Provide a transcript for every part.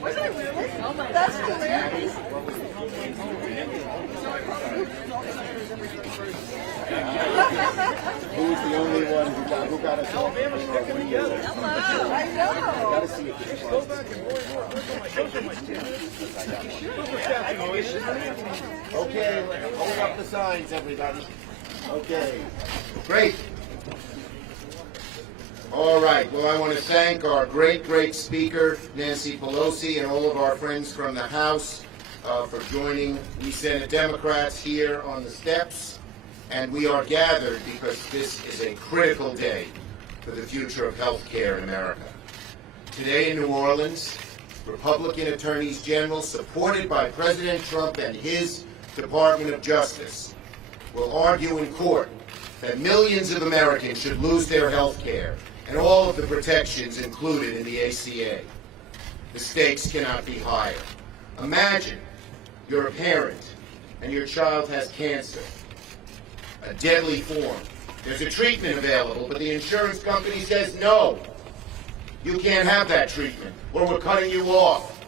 Was I really? That's hilarious. Who's the only one who got us all? Hello. I know. I gotta see if it's okay, hold up the signs, everybody. Okay. Great. All right. Well, I want to thank our great Speaker, Nancy Pelosi, and all of our friends from the House for joining we Senate Democrats here on the steps. And we are gathered because this is a critical day for the future of health care in America. Today in New Orleans, Republican attorneys general, supported by President Trump and his Department of Justice, will argue in court that millions of Americans should lose their health care and all of the protections included in the ACA. The stakes cannot be higher. Imagine you're a parent and your child has cancer, a deadly form. There's a treatment available, but the insurance company says, no, you can't have that treatment, or we're cutting you off.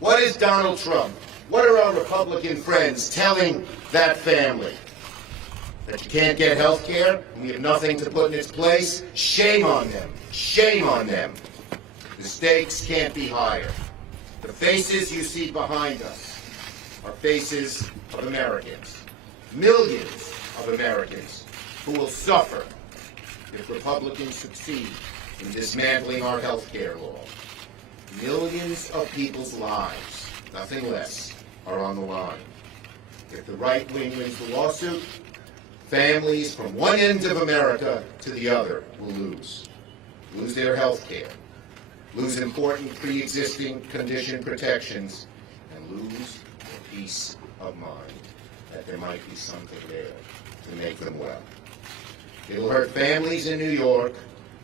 What is Donald Trump, what are our Republican friends telling that family? That you can't get health care and we have nothing to put in its place? Shame on them. Shame on them. The stakes can't be higher. The faces you see behind us are faces of Americans. Millions of Americans who will suffer if Republicans succeed in dismantling our health care law. Millions of people's lives, nothing less, are on the line. If the right wing wins the lawsuit, families from one end of America to the other will lose their health care, lose important pre-existing condition protections, and lose their peace of mind that there might be something there to make them well. It'll hurt families in New York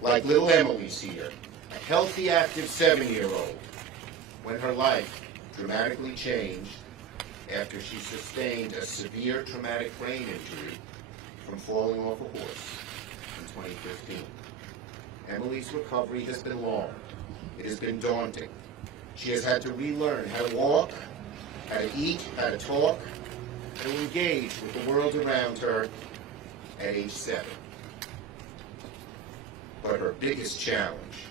like little Emily's here, a healthy, active 7-year-old, when her life dramatically changed after she sustained a severe traumatic brain injury from falling off a horse in 2015. Emily's recovery has been long. It has been daunting. She has had to relearn how to walk, how to eat, how to talk, how to engage with the world around her at age 7. But her biggest challenge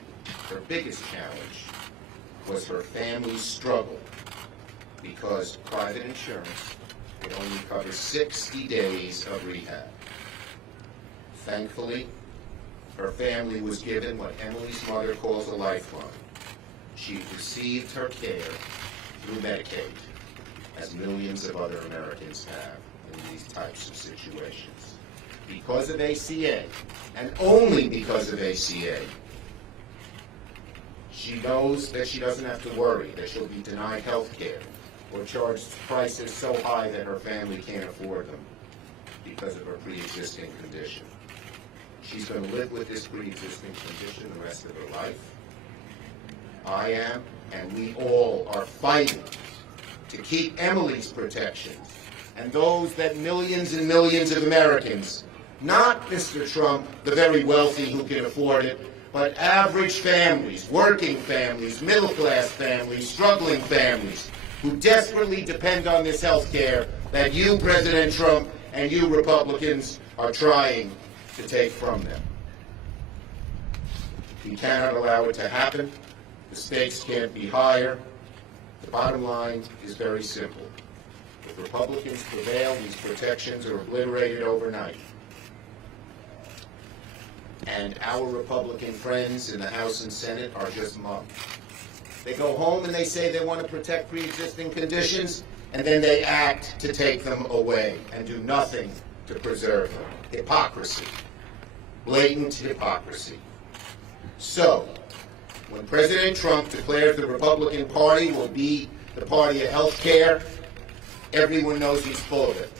was her family's struggle, because private insurance could only cover 60 days of rehab. Thankfully, her family was given what Emily's mother calls a lifeline. She received her care through Medicaid, as millions of other Americans have in these types of situations. Because of ACA, and only because of ACA, she knows that she doesn't have to worry that she'll be denied health care or charged prices so high that her family can't afford them because of her pre-existing condition. She's going to live with this pre-existing condition the rest of her life. I am, and we all are fighting to keep Emily's protections and those that millions and millions of Americans, not Mr. Trump, the very wealthy who can afford it, but average families, working families, middle-class families, struggling families, who desperately depend on this health care that you, President Trump, and you Republicans are trying to take from them. We cannot allow it to happen. The stakes can't be higher. The bottom line is very simple. If Republicans prevail, these protections are obliterated overnight. And our Republican friends in the House and Senate are just mum. They go home and they say they want to protect pre-existing conditions, and then they act to take them away and do nothing to preserve them. Hypocrisy. Blatant hypocrisy. So, when President Trump declares the Republican Party will be the party of health care, everyone knows he's full of it.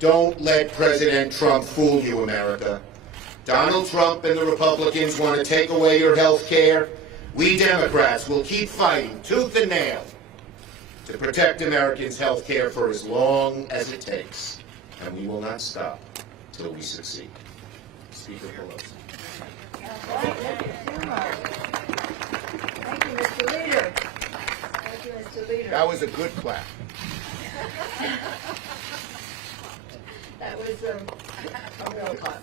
Don't let President Trump fool you, America. Donald Trump and the Republicans want to take away your health care. We Democrats will keep fighting tooth and nail to protect Americans' health care for as long as it takes. And we will not stop till we succeed. Speaker Pelosi. leader. That was a good clap. That was a real clap.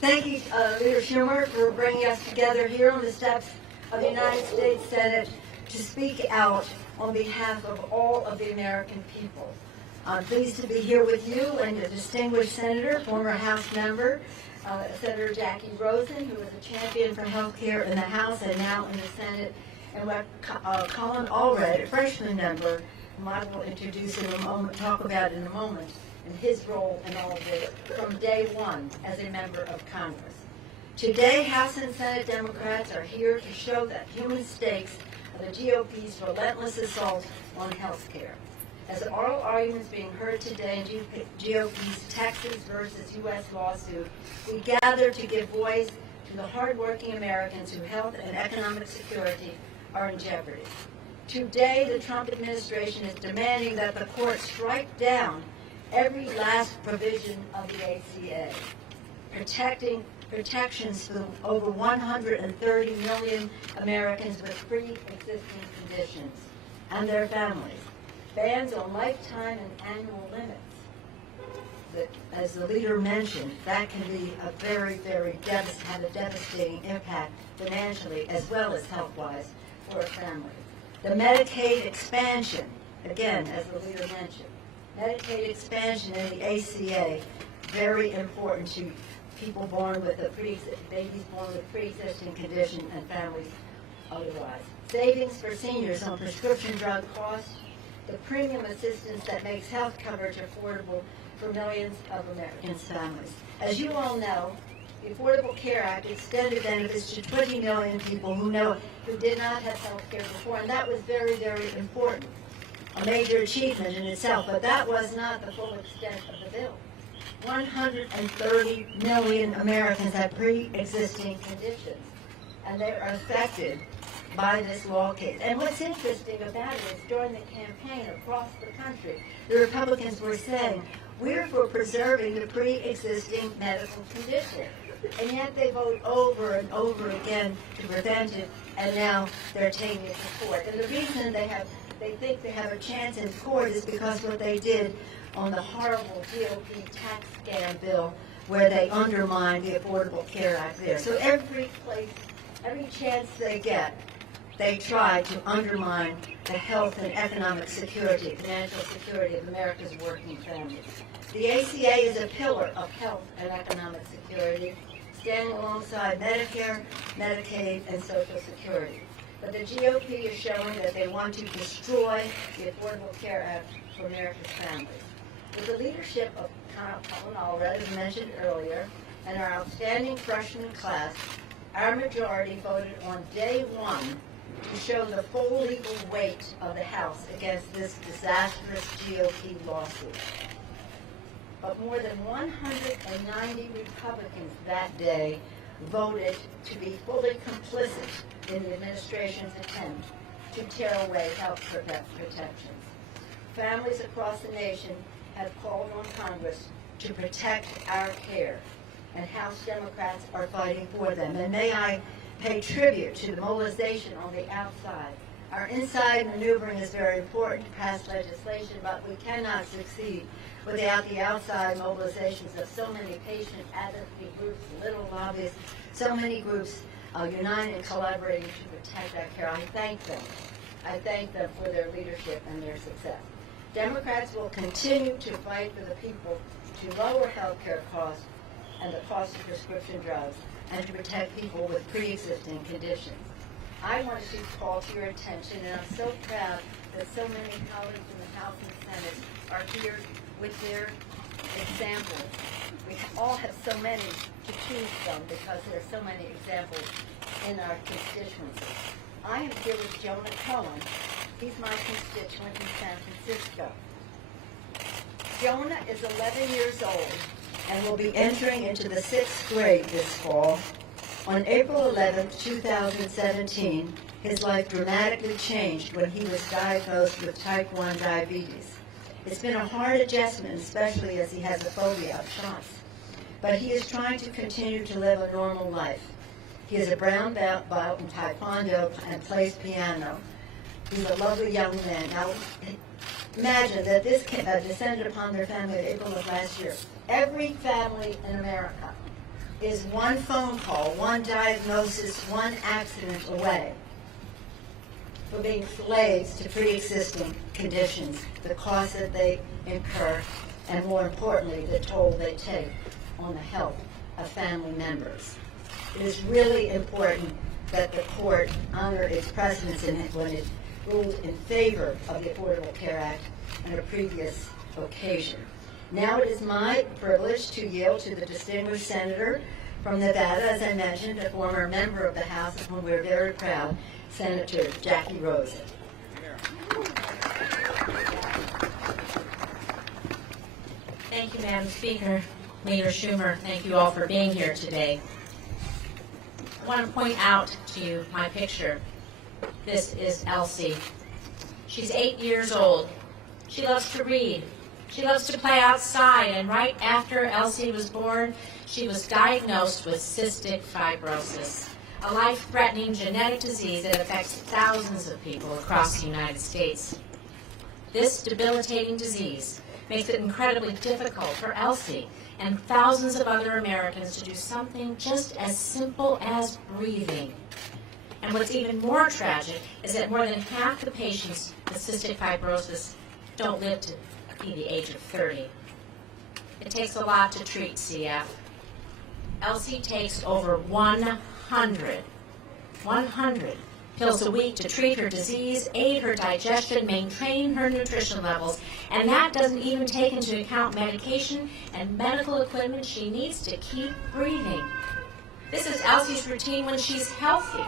Thank you, Leader Schumer, for bringing us together here on the steps of the United States Senate to speak out on behalf of all of the American people. I'm pleased to be here with you and the distinguished senator, former House member, Senator Jackie Rosen, who is a champion for health care in the House and now in the Senate, and Colin Allred, a freshman member, whom I will introduce in a moment, talk about in a moment, and his role in all of this from day one as a member of Congress. Today, House and Senate Democrats are here to show the human stakes of the GOP's relentless assault on health care. As the oral arguments being heard today in GOP's Texas versus U.S. lawsuit, we gather to give voice to the hardworking Americans whose health and economic security are in jeopardy. Today, the Trump administration is demanding that the court strike down every last provision of the ACA, protections for over 130 million Americans with pre-existing conditions and their families, bans on lifetime and annual limits. As the leader mentioned, that can be a very, have a devastating impact financially as well as health-wise for a family. The Medicaid expansion, again, as the leader mentioned, Medicaid expansion in the ACA, very important to people born with babies born with pre-existing condition and families otherwise. Savings for seniors on prescription drug costs, the premium assistance that makes health coverage affordable for millions of Americans' families. As you all know, the Affordable Care Act extended benefits to 20 million people who did not have health care before, and that was very, important. A major achievement in itself, but that was not the full extent of the bill. 130 million Americans have pre-existing conditions, and they are affected by this law case. And what's interesting about it is during the campaign across the country, the Republicans were saying, we're for preserving the pre-existing medical condition. And yet they vote over and over again to prevent it, and now they're taking it to court. And the reason they think they have a chance in court is because what they did on the horrible GOP tax scam bill where they undermined the Affordable Care Act there. So every chance they get, they try to undermine the health and economic security, financial security of America's working families. The ACA is a pillar of health and economic security, standing alongside Medicare, Medicaid, and Social Security. But the GOP is showing that they want to destroy the Affordable Care Act for America's families. With the leadership of Colin Allred, as mentioned earlier, and our outstanding freshman class, our majority voted on day one to show the full legal weight of the House against this disastrous GOP lawsuit. But more than 190 Republicans that day voted to be fully complicit in the administration's attempt to tear away health protections. Families across the nation have called on Congress to protect our care, and House Democrats are fighting for them. And may I pay tribute to the mobilization on the outside. Our inside maneuvering is very important to pass legislation, but we cannot succeed without the outside mobilizations of so many patient advocacy groups, little lobbyists, so many groups uniting and collaborating to protect our care. I thank them. I thank them for their leadership and their success. Democrats will continue to fight for the people to lower health care costs and the cost of prescription drugs and to protect people with pre-existing conditions. I want to call to your attention, and I'm so proud that so many colleagues in the House and Senate are here with their examples. We all have so many to choose from because there are so many examples in our constituency. I am here with Jonah Cohen. He's my constituent in San Francisco. Jonah is 11 years old and will be entering into the 6th grade this fall. On April 11, 2017, his life dramatically changed when he was diagnosed with type 1 diabetes. It's been a hard adjustment, especially as he has a phobia of shots. But he is trying to continue to live a normal life. He is a brown belt in Taekwondo and plays piano. He's a lovely young man. Now, imagine that this descended upon their family in April of last year. Every family in America is one phone call, one diagnosis, one accident away from being slaves to pre-existing conditions, the cost that they incur, and more importantly, the toll they take on the health of family members. It is really important that the court honor its precedents in it when it ruled in favor of the Affordable Care Act on a previous occasion. Now it is my privilege to yield to the distinguished senator from Nevada, as I mentioned, a former member of the House of whom we're very proud, Senator Jackie Rosen. Thank you, Madam Speaker. Leader Schumer, thank you all for being here today. I want to point out to you my picture. This is Elsie. She's 8 years old. She loves to read. She loves to play outside, and right after Elsie was born, she was diagnosed with cystic fibrosis, a life-threatening genetic disease that affects thousands of people across the United States. This debilitating disease makes it incredibly difficult for Elsie and thousands of other Americans to do something just as simple as breathing. And what's even more tragic is that more than half the patients with cystic fibrosis don't live to be the age of 30. It takes a lot to treat CF. Elsie takes over 100 pills a week to treat her disease, aid her digestion, maintain her nutrition levels, and that doesn't even take into account medication and medical equipment she needs to keep breathing. This is Elsie's routine when she's healthy.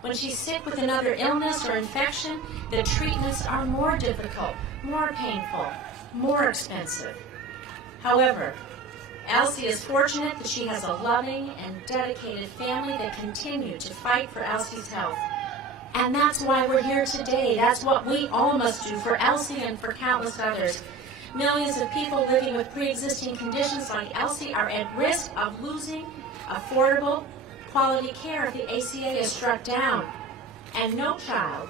When she's sick with another illness or infection, the treatments are more difficult, more painful, more expensive. However, Elsie is fortunate that she has a loving and dedicated family that continue to fight for Elsie's health. And that's why we're here today. That's what we all must do for Elsie and for countless others. Millions of people living with pre-existing conditions like Elsie are at risk of losing affordable, quality care if the ACA is struck down. And no child,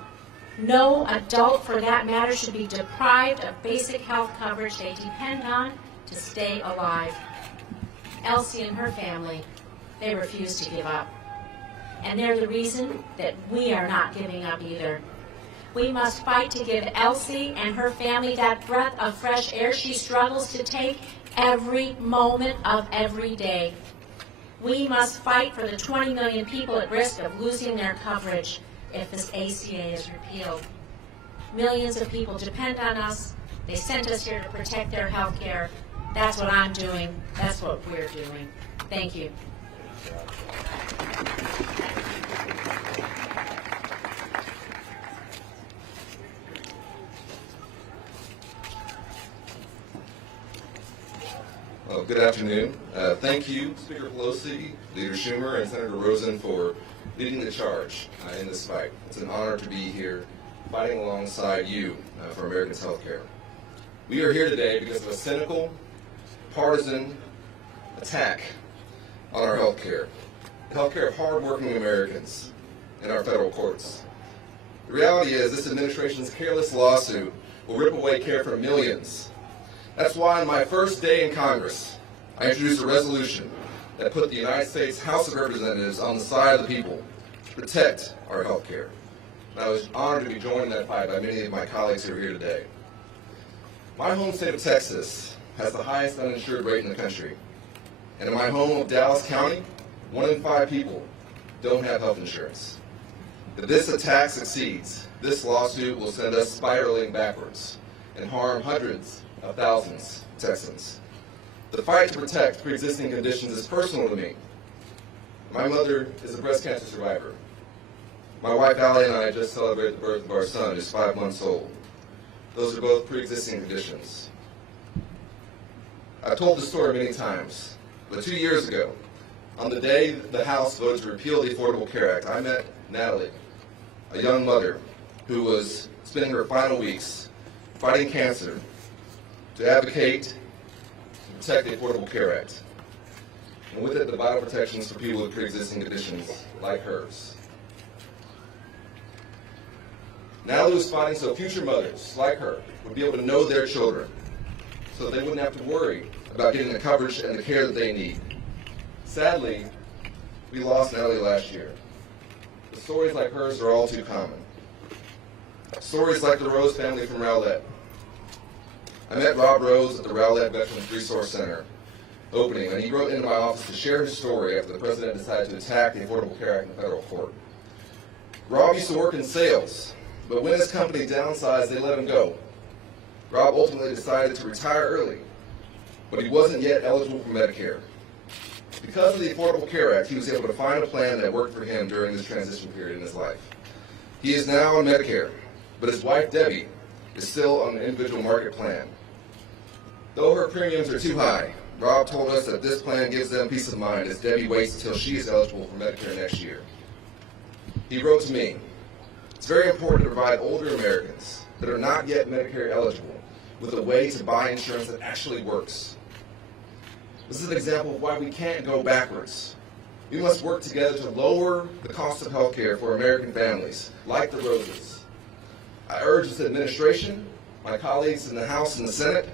no adult for that matter, should be deprived of basic health coverage they depend on to stay alive. Elsie and her family, they refuse to give up. And they're the reason that we are not giving up either. We must fight to give Elsie and her family that breath of fresh air she struggles to take every moment of every day. We must fight for the 20 million people at risk of losing their coverage if this ACA is repealed. Millions of people depend on us. They sent us here to protect their health care. That's what I'm doing. That's what we're doing. Thank you. Well, good afternoon. Thank you, Speaker Pelosi, Leader Schumer, and Senator Rosen for leading the charge in this fight. It's an honor to be here fighting alongside you for Americans' health care. We are here today because of a cynical, partisan attack on our health care, the health care of hardworking Americans in our federal courts. The reality is this administration's careless lawsuit will rip away care for millions. That's why on my first day in Congress, I introduced a resolution that put the United States House of Representatives on the side of the people to protect our health care. And I was honored to be joined in that fight by many of my colleagues who are here today. My home state of Texas has the highest uninsured rate in the country. And in my home of Dallas County, 1 in 5 people don't have health insurance. If this attack succeeds, this lawsuit will send us spiraling backwards and harm hundreds of thousands of Texans. The fight to protect pre-existing conditions is personal to me. My mother is a breast cancer survivor. My wife Allie and I just celebrated the birth of our son, who's 5 months old. Those are both pre-existing conditions. I've told this story many times, but 2 years ago, on the day the House voted to repeal the Affordable Care Act, I met Natalie, a young mother who was spending her final weeks fighting cancer to advocate to protect the Affordable Care Act, and with it the vital protections for people with pre-existing conditions like hers. Natalie was fighting so future mothers like her would be able to know their children, so that they wouldn't have to worry about getting the coverage and the care that they need. Sadly, we lost Natalie last year. But stories like hers are all too common. Stories like the Rose family from Rowlett. I met Rob Rose at the Rowlett Veterans Resource Center opening, and he wrote into my office to share his story after the president decided to attack the Affordable Care Act in federal court. Rob used to work in sales, but when his company downsized, they let him go. Rob ultimately decided to retire early, but he wasn't yet eligible for Medicare. Because of the Affordable Care Act, he was able to find a plan that worked for him during this transition period in his life. He is now on Medicare, but his wife, Debbie, is still on an individual market plan. Though her premiums are too high, Rob told us that this plan gives them peace of mind as Debbie waits until she is eligible for Medicare next year. He wrote to me, "It's very important to provide older Americans that are not yet Medicare eligible with a way to buy insurance that actually works. This is an example of why we can't go backwards. We must work together to lower the cost of health care for American families, like the Roses. I urge this administration, my colleagues in the House and the Senate,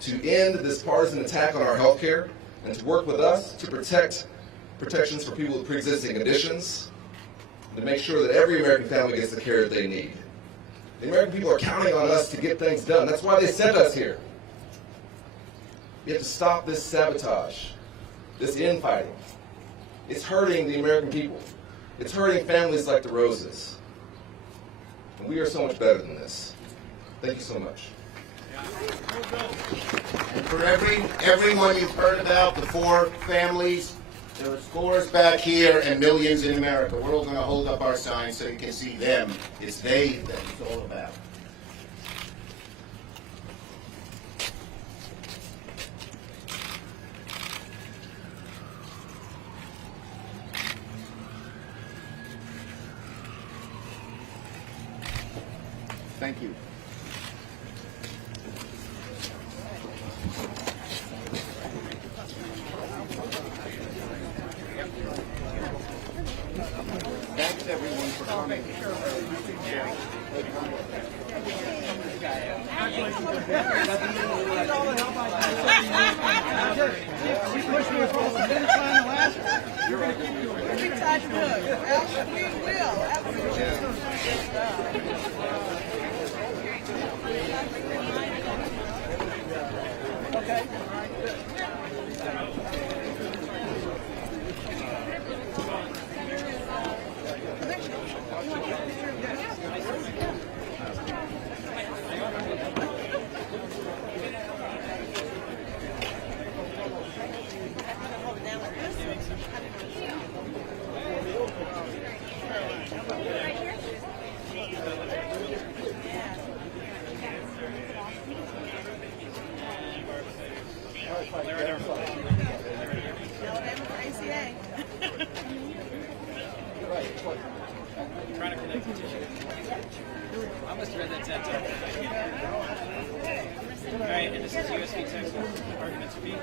to end this partisan attack on our health care and to work with us to protect protections for people with pre-existing conditions and to make sure that every American family gets the care that they need. The American people are counting on us to get things done. That's why they sent us here. We have to stop this sabotage, this infighting. It's hurting the American people. It's hurting families like the Roses. And we are so much better than this. Thank you so much." And for everyone you've heard about, the 4 families, there are scores back here and millions in America. We're all going to hold up our signs so you can see them. It's they that it's all about. Thank you. Thanks everyone for coming. I must have read that 10 times. All right, and this is USB text arguments for me.